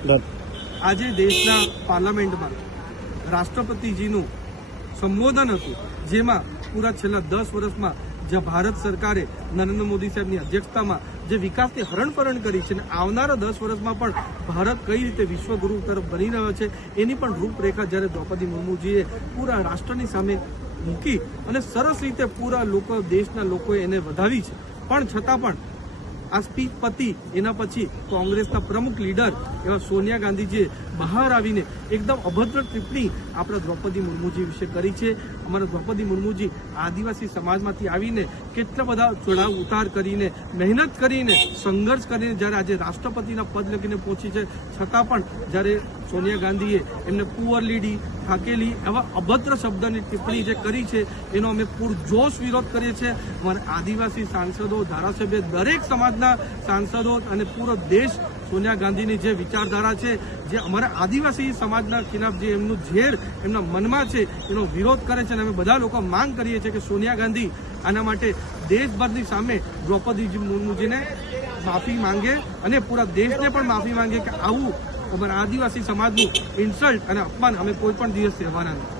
આજે દેશના પાર્લામેન્ટમાં રાષ્ટ્રપતિજીનું સંબોધન હતું, જેમાં પૂરા છેલ્લા દસ વર્ષમાં જે ભારત સરકારે નરેન્દ્ર મોદી સાહેબની અધ્યક્ષતામાં જે વિકાસની હરણફરણ કરી છે અને આવનારા દસ વર્ષમાં પણ ભારત કઈ રીતે વિશ્વગુરુ તરફ બની રહ્યો છે, એની પણ રૂપરેખા જ્યારે દ્રૌપદી મુર્મુજીએ પૂરા રાષ્ટ્રની સામે મૂકી અને સરસ રીતે પૂરા લોકો, દેશના લોકોએ એને વધાવી છે. પણ છતાં પણ આ સ્પીચ પતી એના પછી કોંગ્રેસના પ્રમુખ લીડર એવા સોનિયા ગાંધીજીએ બહાર આવીને એકદમ અભદ્ર ટિપ્પણી આપણા દ્રૌપદી મુર્મુજી વિશે કરી છે. અમારા દ્રૌપદી મુર્મુજી આદિવાસી સમાજમાંથી આવીને કેટલા બધા ચડાવ ઉતાર કરીને, મહેનત કરીને, સંઘર્ષ કરીને જ્યારે આજે રાષ્ટ્રપતિના પદ લગીને પહોંચી છે, છતાં પણ જ્યારે સોનિયા ગાંધીએ એમને પુઅર લીડી, થાકેલી એવા અભદ્ર શબ્દની ટિપ્પણી જે કરી છે, એનો અમે પૂરજોશ વિરોધ કરીએ છીએ. અમારા આદિવાસી સાંસદો, ધારાસભ્ય, દરેક સમાજના સાંસદો અને પૂરો દેશ સોનિયા ગાંધીની જે વિચારધારા છે, જે અમારા આદિવાસી સમાજના ખિલાફ જે એમનું ઝેર એમના મનમાં છે, એનો વિરોધ કરે છે અને અમે બધા લોકો માંગ કરીએ છીએ કે સોનિયા ગાંધી આના માટે દેશભરની સામે દ્રૌપદીજી મુર્મુજીને માફી માંગે અને પૂરા દેશને પણ માફી માંગે કે આવું અમારા આદિવાસી સમાજનું ઇન્સલ્ટ અને અપમાન અમે કોઈ પણ દિવસ સહેવાના નથી.